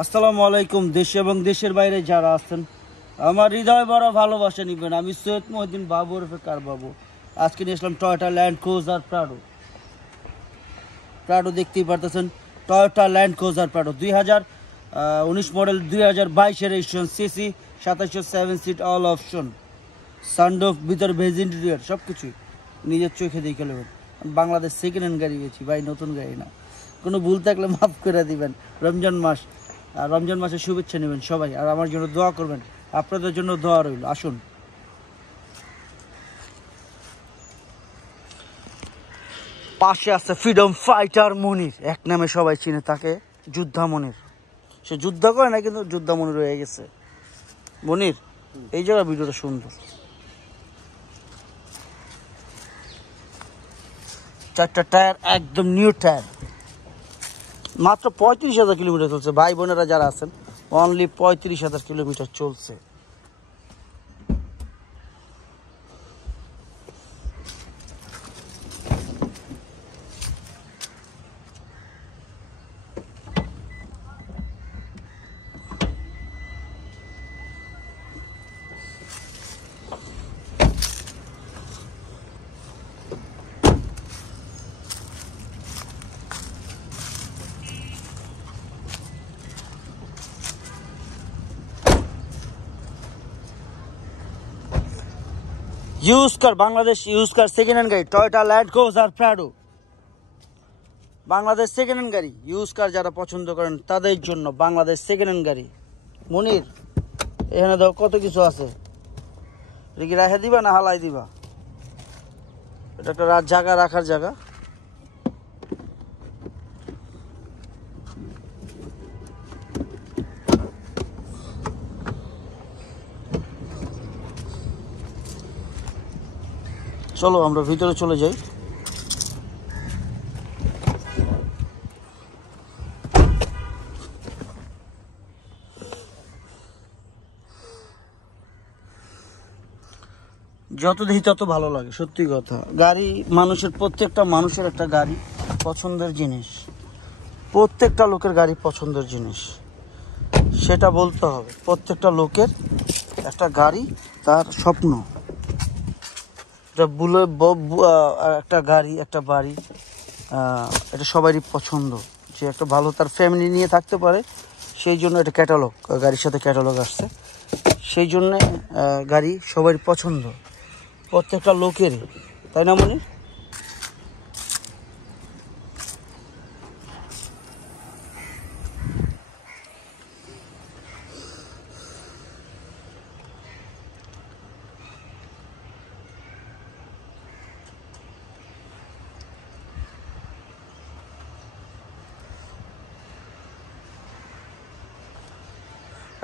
আসসালামু আলাইকুম। দেশে এবং দেশের বাইরে যারা আছেন আমার হৃদয় বড় ভালোবাসা নিবেন। আমি সৈয়দ মহিউদ্দিন বাবু ওরফে কার বাবু। আজকে নিয়ে আসলাম টয়োটা ল্যান্ড ক্রুজার প্রাডো দেখতেই পারতেছেন। Toyota Land Cruiser Prado 2019 model, 2022 registration, CC 2707 seat, all option, sunroof, ভিতর ভেজ ইন্টেরিয়র, সব কিছুই নিজের চোখে দেখে নেবেন। বাংলাদেশ সেকেন্ড হ্যান্ড গাড়ি পেয়েছি ভাই, নতুন গাড়ি না। কোনো ভুল থাকলে মাফ করে দিবেন। রমজান মাস, আর রমজান মাসের শুভেচ্ছা নেবেন সবাই, আর আমার জন্য দোয়া করবেন। আপনাদের জন্য দোয়া রইল। আসুন। পাশে আছে ফ্রিডম ফাইটার মনির, এক নামে সবাই চিনে তাকে, যোদ্ধা মনির। সে যুদ্ধ করে না, কিন্তু যোদ্ধা মনির হয়ে গেছে মনির। এই জায়গার ভিডিওটা সুন্দর। চারটা টায়ার একদম নিউ টায়ার, মাত্র 35,000 কিলোমিটার চলছে। ভাই বোনেরা যারা আছেন, অনলি 35,000 কিলোমিটার চলছে। Use car, Bangladesh use car second hand গাড়ি, Toyota Land Cruiser Prado. Bangladesh second hand গাড়ি ইউজ কার যারা পছন্দ করেন তাদের জন্য বাংলাদেশ সেকেন্ড হ্যান্ড গাড়ি। মনির, এখানে দেখো কত কিছু আছে। এটা কি রেখে দিবা না হালাই দিবা? এটা একটা জায়গা রাখার জায়গা। চলো আমরা ভিতরে চলে যাই। যত দেখি তত ভালো লাগে, সত্যি কথা। গাড়ি মানুষের, প্রত্যেকটা মানুষের একটা গাড়ি পছন্দের জিনিস। প্রত্যেকটা লোকের গাড়ি পছন্দের জিনিস, সেটা বলতে হবে। প্রত্যেকটা লোকের একটা গাড়ি তার স্বপ্ন। একটা গাড়ি, একটা বাড়ি, এটা সবারই পছন্দ, যে একটা ভালো তার ফ্যামিলি নিয়ে থাকতে পারে। সেই জন্য এটা ক্যাটালগ, গাড়ির সাথে ক্যাটালগ আসছে। সেই জন্যে গাড়ি সবারই পছন্দ, প্রত্যেকটা লোকেরই, তাই না মনে?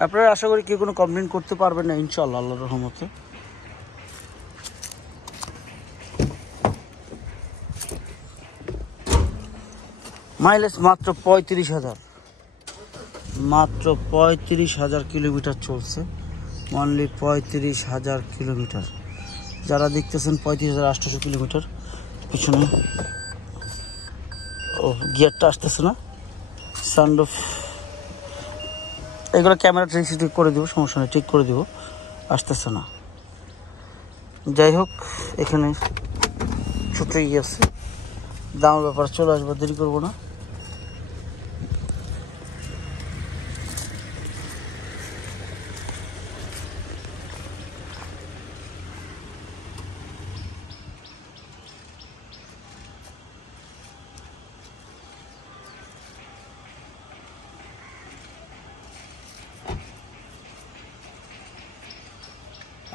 আপনারা আশা করি কেউ কোনো কমপ্লেন করতে পারবেন না ইনশাআল্লাহ, আল্লাহর রহমতে। মাইলেজ মাত্র 35,000, মাত্র 35,000 কিলোমিটার চলছে। অনলি 35,000 কিলোমিটার। যারা দেখতেছেন 35,800 কিলোমিটার পিছনে। ও গিয়ারটা আসতেছে না, সানরুফ, এগুলো ক্যামেরা ঠিক করে দেবো, সমস্যা নেই, ঠিক করে দেবো। আসতেছে না, যাই হোক। এখানে ছুটে গিয়েছে, দামের ব্যাপারে চলে আসবো, দেরি করবো না।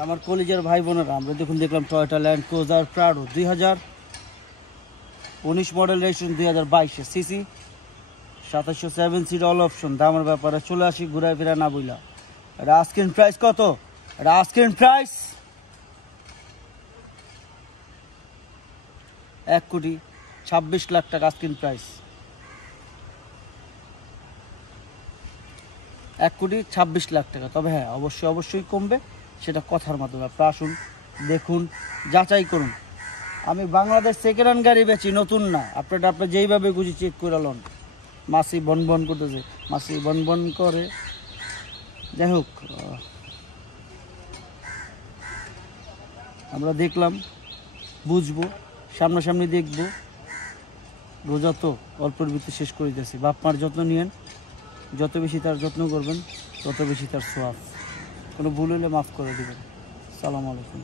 আমার কলেজের ভাই বোনেরা, আমরা দেখলাম Toyota Land Cruiser Prado 2019 model, registration 2022, CC 2707 seat, all option. দামের ব্যাপারে চলে আসি, ঘুরায় ফিরা না বইলা। এটা আস্কিং প্রাইস কত? এটা আস্কিং প্রাইস 1,26,00,000 টাকা। আস্কিং প্রাইস 1,26,00,000 টাকা। তবে হ্যাঁ, অবশ্যই কমবে, সেটা কথার মাধ্যমে। আপনারা আসুন, দেখুন, যাচাই করুন। আমি বাংলাদেশ সেকেন্ড হ্যান্ড গাড়ি বেচি, নতুন না। আপনারা যেইভাবে খুঁজি চেক করে লন। মাসি বন বন করতেছে, মাসি বন বন করে। যাই হোক, আমরা দেখলাম, বুঝবো, সামনাসামনি দেখবো। রোজা তো অল্পের ভিতরে শেষ করে দিতেছি। বাপ মার যত্ন নিয়েন, যত বেশি তার যত্ন করবেন তত বেশি তার সোয়াব। কোনো ভুল হলে মাফ করে দেবেন। সালাম আলাইকুম।